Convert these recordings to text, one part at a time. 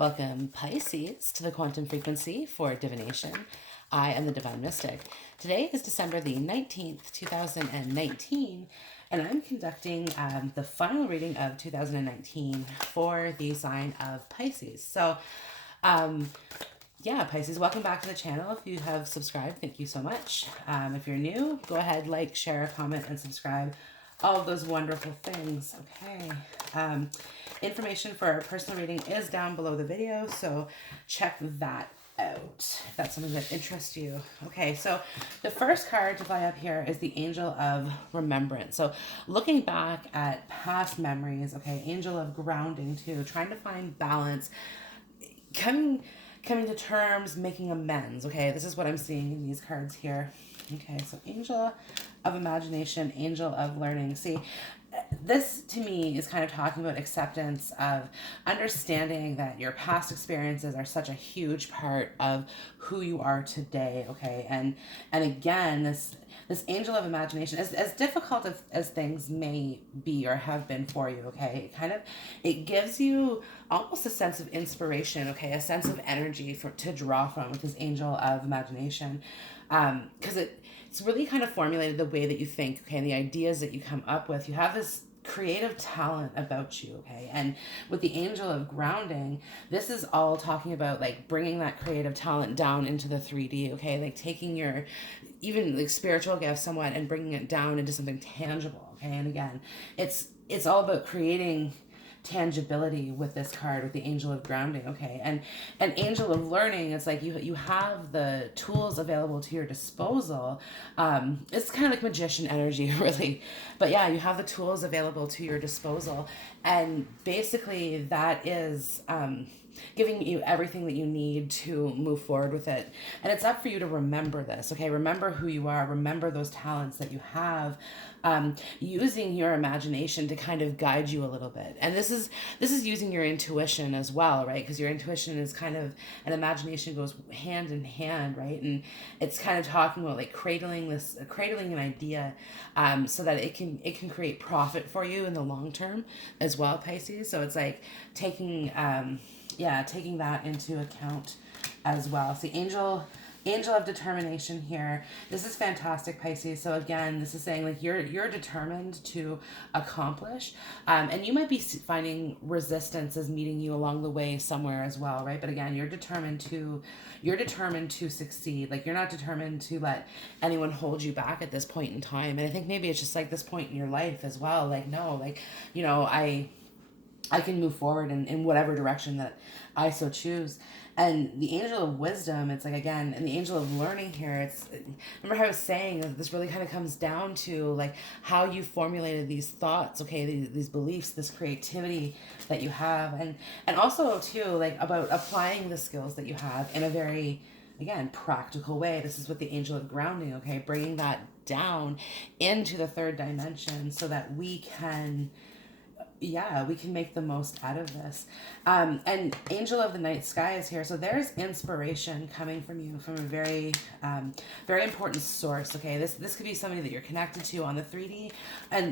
Welcome, Pisces, to the quantum frequency for divination. I am the Divine Mystic. Today is December the 19th, 2019, and I'm conducting the final reading of 2019 for the sign of Pisces. So, yeah, Pisces, welcome back to the channel. If you have subscribed, thank you so much. If you're new, go ahead, like, share, comment, and subscribe. All of those wonderful things. Okay. Information for our personal reading is down below the video, so check that out if that's something that interests you. Okay, so the first card to fly up here is the Angel of Remembrance. So looking back at past memories, okay, Angel of Grounding too, trying to find balance, coming to terms, making amends. Okay, this is what I'm seeing in these cards here. Okay, so Angel of Imagination, Angel of Learning. See, this to me is kind of talking about acceptance of understanding that your past experiences are such a huge part of who you are today. Okay, and again, this Angel of Imagination, as difficult as things may be or have been for you, okay, it gives you almost a sense of inspiration, okay, a sense of energy to draw from with this Angel of Imagination, because it's really kind of formulated the way that you think, okay, and the ideas that you come up with. You have this creative talent about you, okay, and with the Angel of Grounding, this is all talking about like bringing that creative talent down into the 3D, okay, like taking your even like spiritual gifts somewhat and bringing it down into something tangible, okay, and again, it's all about creating tangibility with this card, with the Angel of Grounding, okay, and an Angel of Learning. It's like you have the tools available to your disposal. It's kind of like magician energy, really, but yeah, you have the tools available to your disposal, and basically that is giving you everything that you need to move forward with it. And it's up for you to remember this, okay? Remember who you are, remember those talents that you have, using your imagination to kind of guide you a little bit. And this is using your intuition as well, right? Because your intuition is kind of, and imagination goes hand in hand, right? And it's kind of talking about like cradling an idea, so that it can create profit for you in the long term as well, Pisces. So it's like taking that into account as well. See, Angel of Determination here. This is fantastic, Pisces. So again, this is saying like you're determined to accomplish, and you might be finding resistance as meeting you along the way somewhere as well, right? But again, you're determined to succeed. Like you're not determined to let anyone hold you back at this point in time. And I think maybe it's just like this point in your life as well. Like no, like I can move forward in whatever direction that I so choose. And the Angel of Wisdom, it's like, again, and the Angel of Learning here, remember how I was saying that this really kind of comes down to like how you formulated these thoughts, okay, these beliefs, this creativity that you have, and also too, like about applying the skills that you have in a very, again, practical way. This is with the Angel of Grounding, okay, bringing that down into the third dimension so that we can make the most out of this. And Angel of the Night Sky is here. So there's inspiration coming from you from a very, very important source. Okay, this could be somebody that you're connected to on the 3D,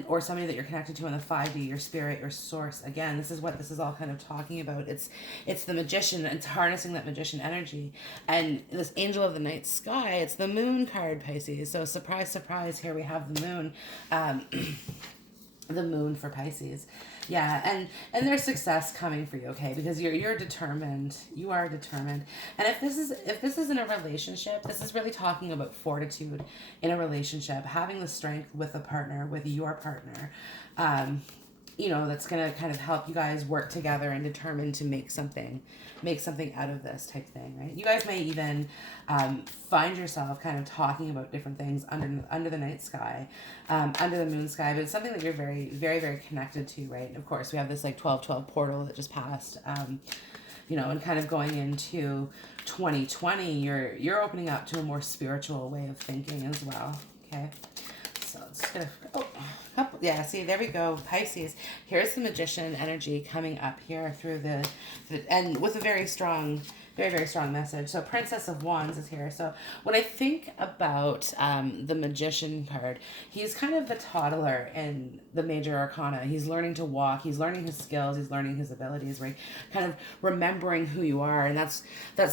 or somebody that you're connected to on the 5D, your spirit, your source. Again, this is what this is all kind of talking about. It's the magician. It's harnessing that magician energy. And this Angel of the Night Sky, it's the Moon card, Pisces. So surprise, surprise, here we have the Moon. The Moon for Pisces. Yeah, and there's success coming for you, okay? Because you're determined. You are determined. And if this is in a relationship, this is really talking about fortitude in a relationship, having the strength with a partner, with your partner. That's going to kind of help you guys work together and determine to make something out of this type thing, right? You guys may even find yourself kind of talking about different things under the night sky, under the moon sky, but it's something that you're very, very, very connected to, right? And of course, we have this like 12/12 portal that just passed, and kind of going into 2020, you're opening up to a more spiritual way of thinking as well, okay? So let's get a Yeah, see, there we go, Pisces. Here's the Magician energy coming up here through and with a very, very strong message. So Princess of Wands is here. So when I think about the Magician card, he's kind of the toddler in the major arcana. He's learning to walk. He's learning his skills. He's learning his abilities, right? Kind of remembering who you are. And that's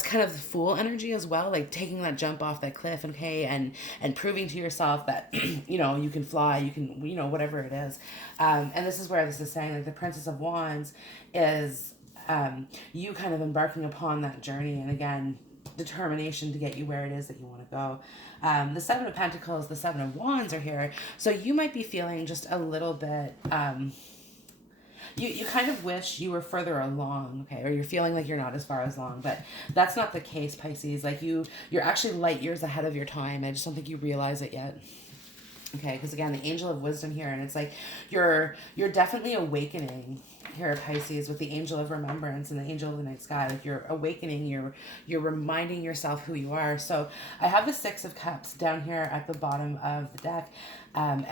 kind of the Fool energy as well, like taking that jump off that cliff, okay, and proving to yourself that, you know, you can fly, you can, you know, whatever it is. And this is where this is saying, like, the Princess of Wands is you kind of embarking upon that journey, and again, determination to get you where it is that you want to go. The Seven of Pentacles, the Seven of Wands are here, so you might be feeling just a little bit you kind of wish you were further along, okay, or you're feeling like you're not as far as long, but that's not the case, Pisces. Like, you're actually light years ahead of your time. I just don't think you realize it yet. Okay, because again, the Angel of Wisdom here, and it's like you're definitely awakening here, Pisces, with the Angel of Remembrance and the Angel of the Night Sky. Like, you're awakening, you're reminding yourself who you are. So I have the Six of Cups down here at the bottom of the deck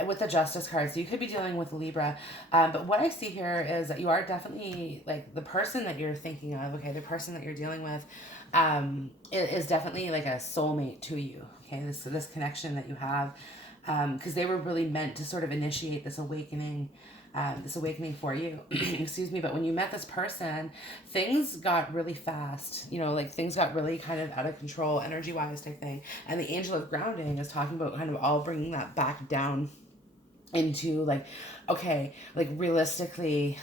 with the Justice card. So you could be dealing with Libra, but what I see here is that you are definitely, like, the person that you're thinking of, okay, the person that you're dealing with is definitely like a soulmate to you, okay, this connection that you have. Because they were really meant to sort of initiate this awakening for you. Excuse me. But when you met this person, things got really fast. You know, like, things got really kind of out of control energy-wise type thing. And the Angel of Grounding is talking about kind of all bringing that back down into, like, okay, like, realistically,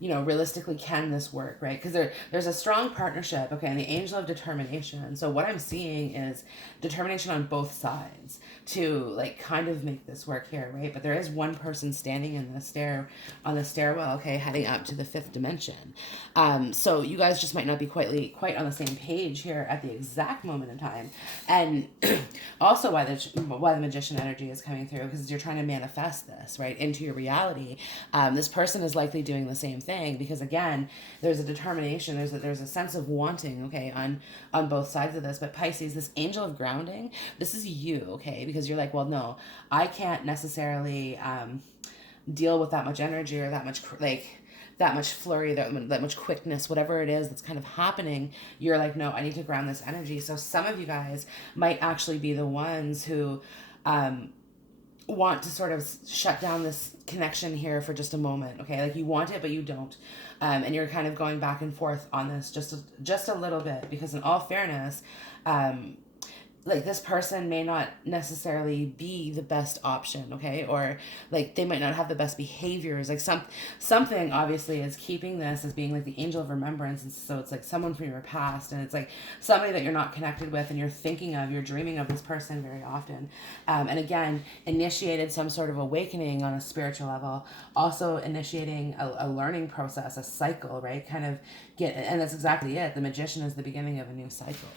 you know, realistically, can this work, right? Because there's a strong partnership, okay, and the Angel of Determination. So what I'm seeing is determination on both sides to, like, kind of make this work here, right? But there is one person standing in on the stairwell, okay, heading up to the fifth dimension. So you guys just might not be quite on the same page here at the exact moment in time, and also why the Magician energy is coming through, because you're trying to manifest this, right, into your reality. This person is likely doing the same thing, because again, there's a determination, there's a sense of wanting, okay, on both sides of this. But Pisces, this Angel of Grounding, this is you, okay, because you're like, well, no, I can't necessarily deal with that much energy, or that much that much flurry, that much quickness, whatever it is that's kind of happening. You're like, no, I need to ground this energy. So some of you guys might actually be the ones who want to sort of shut down this connection here for just a moment, okay? Like, you want it, but you don't. And you're kind of going back and forth on this just a little bit, because in all fairness, like, this person may not necessarily be the best option, okay? Or, like, they might not have the best behaviors. Like, something obviously is keeping this as being, like, the Angel of Remembrance. And so it's like someone from your past, and it's like somebody that you're not connected with, and you're dreaming of this person very often. And again, initiated some sort of awakening on a spiritual level, also initiating a learning process, a cycle, right? And that's exactly it. The Magician is the beginning of a new cycle.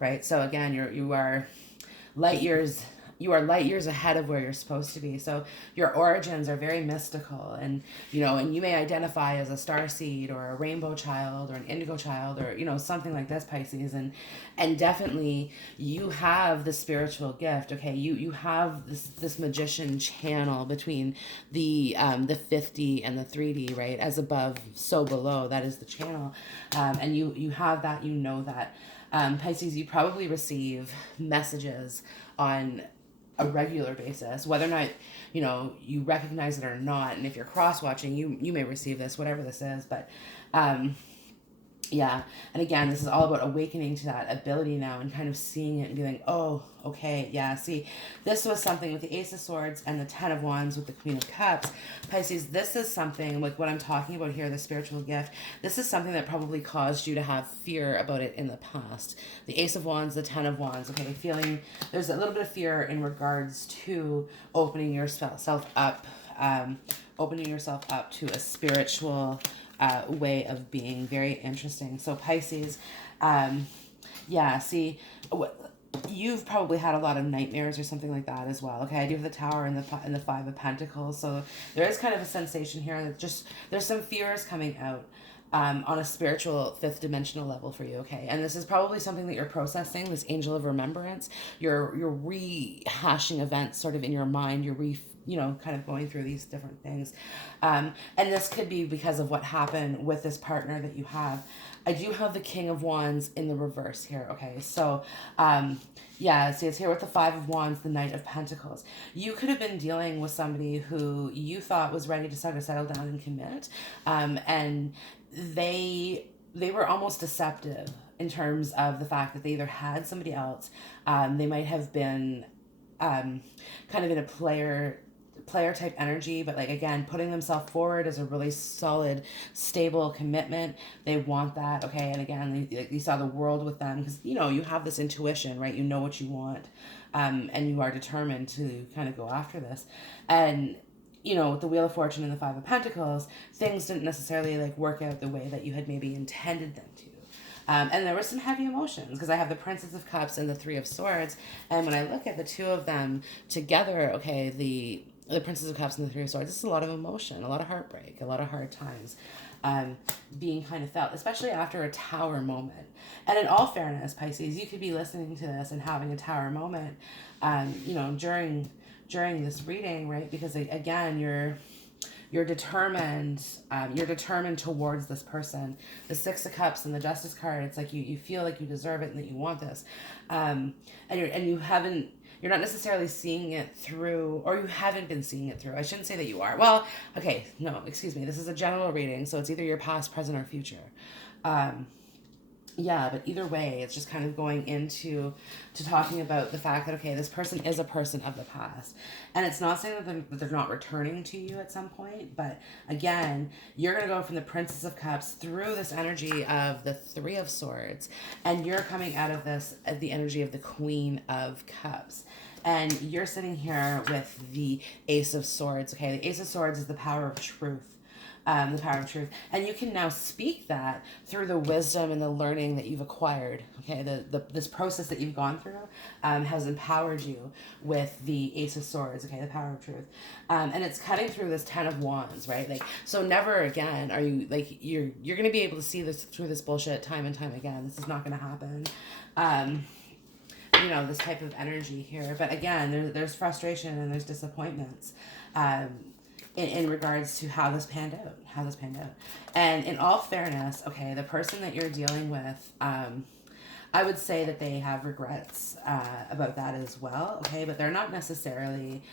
Right, so again, you are light years ahead of where you're supposed to be. So your origins are very mystical, and you may identify as a starseed or a rainbow child or an indigo child, or something like this, Pisces, and definitely you have the spiritual gift. Okay, you have this magician channel between the 5D and the 3D, right? As above, so below. That is the channel, and you have that. You know that. Pisces, you probably receive messages on a regular basis, whether or not you recognize it or not. And if you're cross-watching, you may receive this, whatever this is. But yeah, and again, this is all about awakening to that ability now, and kind of seeing it and being like, oh, okay, yeah, see, this was something with the Ace of Swords and the Ten of Wands with the Queen of Cups. Pisces, this is something, like what I'm talking about here, the spiritual gift, this is something that probably caused you to have fear about it in the past. The Ace of Wands, the Ten of Wands, okay, feeling there's a little bit of fear in regards to opening yourself up to a spiritual way of being. Very interesting. So Pisces, yeah, see, you've probably had a lot of nightmares or something like that as well. Okay, I do have the Tower and the Five of Pentacles, so there is kind of a sensation here that just there's some fears coming out on a spiritual fifth dimensional level for you. Okay, and this is probably something that you're processing, this Angel of Remembrance. You're rehashing events sort of in your mind. You're kind of going through these different things. And this could be because of what happened with this partner that you have. I do have the King of Wands in the reverse here. Okay, so yeah, see, it's here with the Five of Wands, the Knight of Pentacles. You could have been dealing with somebody who you thought was ready to sort of settle down and commit, and they were almost deceptive in terms of the fact that they either had somebody else, they might have been kind of in a player type energy, but like, again, putting themselves forward as a really solid, stable commitment. They want that. Okay. And again, you saw the world with them because, you have this intuition, right? You know what you want. And you are determined to kind of go after this. And, with the Wheel of Fortune and the Five of Pentacles, things didn't necessarily like work out the way that you had maybe intended them to. And there were some heavy emotions because I have the Princess of Cups and the Three of Swords. And when I look at the two of them together, okay, the Princess of Cups and the Three of Swords, this is a lot of emotion, a lot of heartbreak, a lot of hard times being kind of felt, especially after a Tower moment. And in all fairness, Pisces, you could be listening to this and having a Tower moment, during this reading, right? Because again, you're determined. You're determined towards this person. The Six of Cups and the Justice card. It's like you feel like you deserve it and that you want this, and you haven't. You're not necessarily seeing it through, or you haven't been seeing it through. I shouldn't say that you are. Well, okay, no, excuse me. This is a general reading, so it's either your past, present, or future. Yeah, but either way, it's just kind of going into talking about the fact that, okay, this person is a person of the past. And it's not saying that they're not returning to you at some point, but again, you're going to go from the Princess of Cups through this energy of the Three of Swords, and you're coming out of this at the energy of the Queen of Cups. And you're sitting here with the Ace of Swords, okay? The Ace of Swords is the power of truth. The power of truth. And you can now speak that through the wisdom and the learning that you've acquired. Okay, this process that you've gone through has empowered you with the Ace of Swords, okay, the power of truth. And it's cutting through this Ten of Wands, right? Like, so never again are you, like, you're going to be able to see this through this bullshit time and time again. This is not going to happen. This type of energy here. But again, there's frustration and there's disappointments. In regards to how this panned out. And in all fairness, okay, the person that you're dealing with, I would say that they have regrets about that as well, okay, but they're not necessarily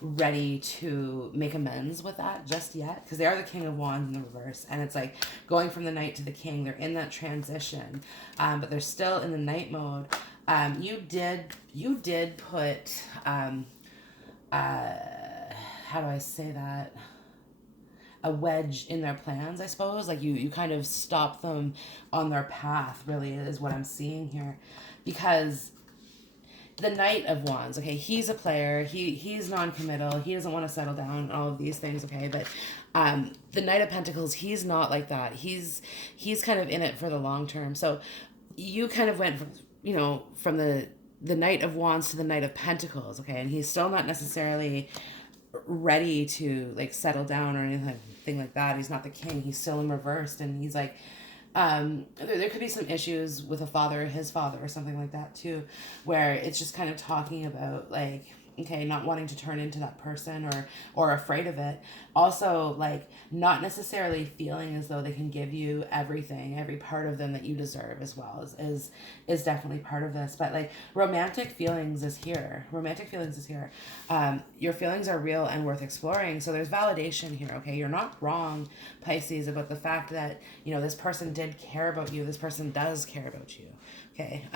ready to make amends with that just yet, because they are the King of Wands in the reverse, and it's like going from the Knight to the King. They're in that transition, but they're still in the Knight mode. You did put how do I say that? A wedge in their plans, I suppose. Like you kind of stop them on their path, really, is what I'm seeing here. Because the Knight of Wands, okay, he's a player. He's non-committal. He doesn't want to settle down, all of these things, okay? But the Knight of Pentacles, he's not like that. He's kind of in it for the long term. So you kind of went from the Knight of Wands to the Knight of Pentacles, okay? And he's still not necessarily ready to like settle down or anything like that. He's not the king. He's still in reversed, and he's like there could be some issues with his father or something like that too, where it's just kind of talking about like, okay, not wanting to turn into that person or afraid of it. Also, like, not necessarily feeling as though they can give you everything, every part of them that you deserve as well is definitely part of this. But like, romantic feelings is here. Your feelings are real and worth exploring. So there's validation here, okay? You're not wrong, Pisces, about the fact that, this person did care about you. This person does care about you, okay?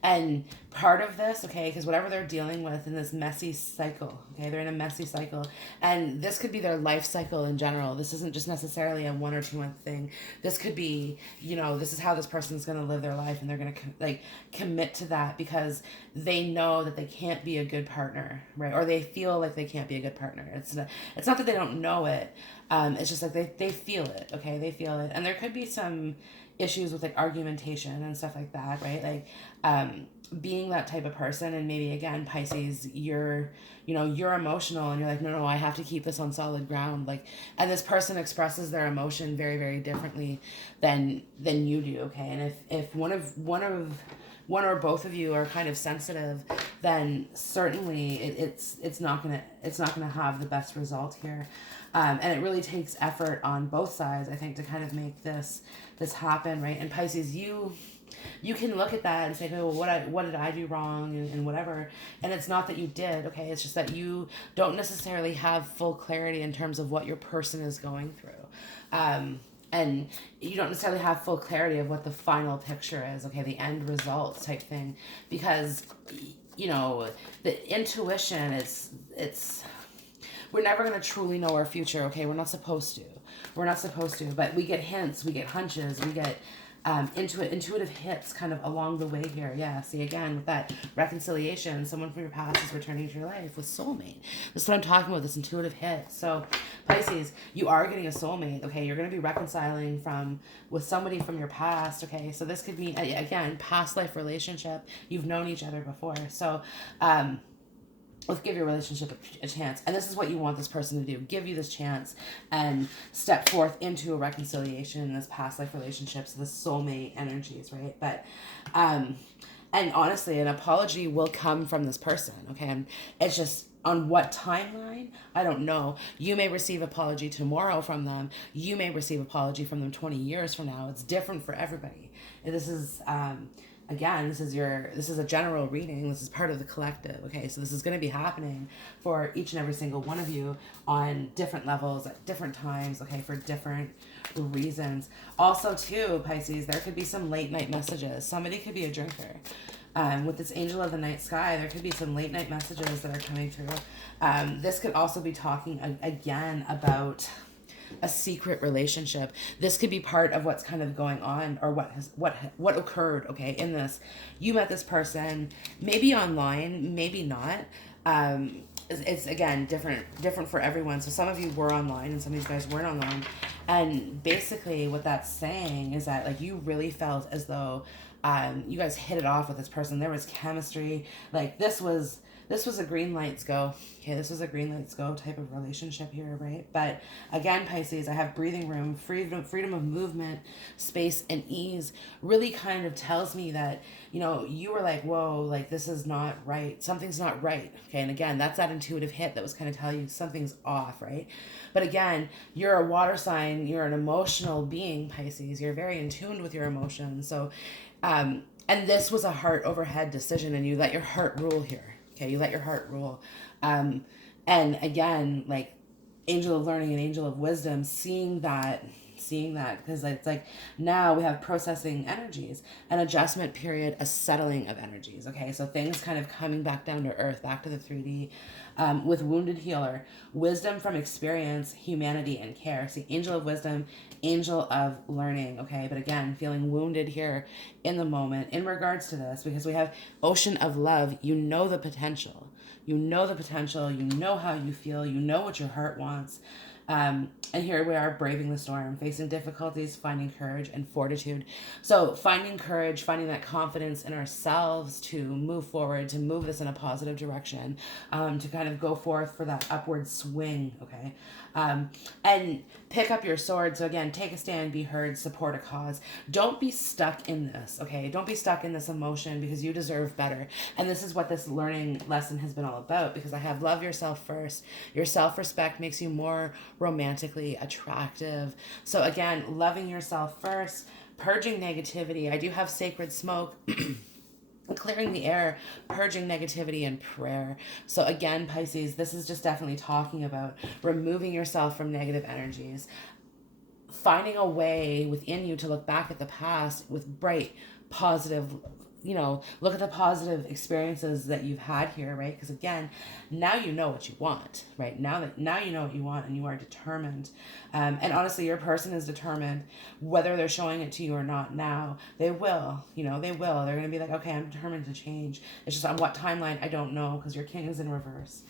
And part of this, okay, because whatever they're dealing with in this messy cycle, okay, they're in a messy cycle. And this could be their life cycle in general. This isn't just necessarily a 1 or 2 month thing. This could be, this is how this person's going to live their life, and they're going to commit to that because they know that they can't be a good partner, right? Or they feel like they can't be a good partner. It's not that they don't know it. It's just like they feel it, okay? They feel it. And there could be some issues with like argumentation and stuff like that, right? Like being that type of person, and maybe again, Pisces, you're emotional and you're like, no, I have to keep this on solid ground, like, and this person expresses their emotion very, very differently than you do, okay? And if one of one or both of you are kind of sensitive, then certainly it's not gonna have the best result here. And it really takes effort on both sides, I think, to kind of make this happen, right? And Pisces, you can look at that and say, oh, what did I do wrong, and whatever. And it's not that you did, okay? It's just that you don't necessarily have full clarity in terms of what your person is going through. And you don't necessarily have full clarity of what the final picture is, okay? The end result type thing. Because, the intuition, it's we're never going to truly know our future, okay? We're not supposed to. But we get hints, we get hunches, we get intuitive hits kind of along the way here. Yeah, see, again, with that reconciliation, someone from your past is returning to your life with soulmate. This is what I'm talking about, this intuitive hit. So, Pisces, you are getting a soulmate, okay? You're going to be reconciling with somebody from your past, okay? So this could be, again, past life relationship. You've known each other before. So, let's give your relationship a chance. And this is what you want this person to do. Give you this chance and step forth into a reconciliation in this past life relationships, this soulmate energies, right? But, and honestly, an apology will come from this person, okay? And it's just on what timeline, I don't know. You may receive apology tomorrow from them. You may receive apology from them 20 years from now. It's different for everybody. And this is, again, this is a general reading. This is part of the collective. Okay, so this is going to be happening for each and every single one of you on different levels at different times. Okay, for different reasons. Also, too, Pisces, there could be some late night messages. Somebody could be a drinker. With this angel of the night sky, there could be some late night messages that are coming through. This could also be talking again about a secret relationship. This could be part of what's kind of going on, or what occurred, okay, in this. You met this person, maybe online, maybe not. It's again different for everyone. So some of you were online and some of you guys weren't online. And basically what that's saying is that, like, you really felt as though you guys hit it off with this person. There was chemistry. Like, this was a green lights go. Okay, this was a green lights go type of relationship here, right? But again, Pisces, I have breathing room, freedom of movement, space, and ease. Really kind of tells me that, you were like, whoa, like, this is not right. Something's not right. Okay, and again, that's that intuitive hit that was kind of telling you something's off, right? But again, you're a water sign. You're an emotional being, Pisces. You're very in tune with your emotions. So, and this was a heart over head decision, and you let your heart rule here. Okay, you let your heart rule. And again, like, angel of learning and angel of wisdom, seeing that, because it's like now we have processing energies, an adjustment period, a settling of energies. Okay, so things kind of coming back down to earth, back to the 3D, with wounded healer, wisdom from experience, humanity, and care. See, angel of wisdom, angel of learning. Okay, but again, feeling wounded here in the moment in regards to this, because we have ocean of love. You know the potential. You know the potential. You know how you feel. You know what your heart wants. And here we are, braving the storm, facing difficulties, finding courage and fortitude. So finding courage, finding that confidence in ourselves to move forward, to move this in a positive direction, to kind of go forth for that upward swing, okay? And pick up your sword. So again, take a stand, be heard, support a cause. Don't be stuck in this, okay? Don't be stuck in this emotion, because you deserve better. And this is what this learning lesson has been all about, because I have love yourself first. Your self-respect makes you more romantically attractive. So again, loving yourself first, purging negativity. I do have sacred smoke. Clearing the air, purging negativity, and prayer. So again, Pisces, this is just definitely talking about removing yourself from negative energies, finding a way within you to look back at the past with bright, positive, look at the positive experiences that you've had here, right? Because again, now you know what you want, right? Now you know what you want, and you are determined. And honestly, your person is determined, whether they're showing it to you or not now. They will, they will. They're going to be like, okay, I'm determined to change. It's just on what timeline, I don't know, because your king is in reverse.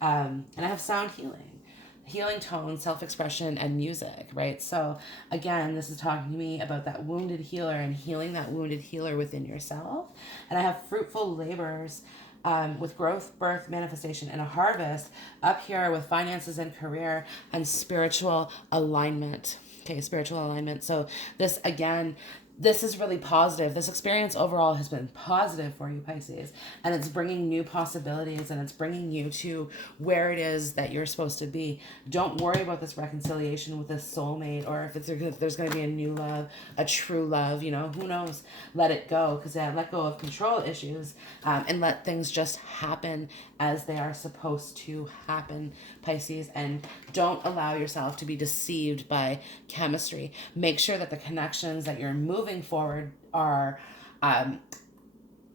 And I have sound healing tone, self-expression, and music, right? So again, this is talking to me about that wounded healer and healing that wounded healer within yourself. And I have fruitful labors, with growth, birth, manifestation, and a harvest up here with finances and career and spiritual alignment. Okay, spiritual alignment. So this, again, this is really positive. This experience overall has been positive for you, Pisces, and it's bringing new possibilities, and it's bringing you to where it is that you're supposed to be. Don't worry about this reconciliation with this soulmate, or if there's going to be a new love, a true love, you know, who knows? Let it go, because let go of control issues, and let things just happen as they are supposed to happen, Pisces, and don't allow yourself to be deceived by chemistry. Make sure that the connections that you're moving forward are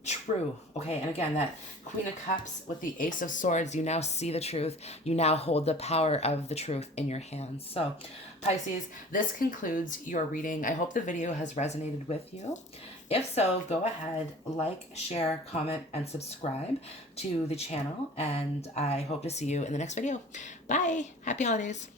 true. Okay, and again, that Queen of Cups with the Ace of Swords, you now see the truth. You now hold the power of the truth in your hands. So, Pisces, this concludes your reading. I hope the video has resonated with you. If so, go ahead, like, share, comment, and subscribe to the channel. And I hope to see you in the next video. Bye. Happy holidays.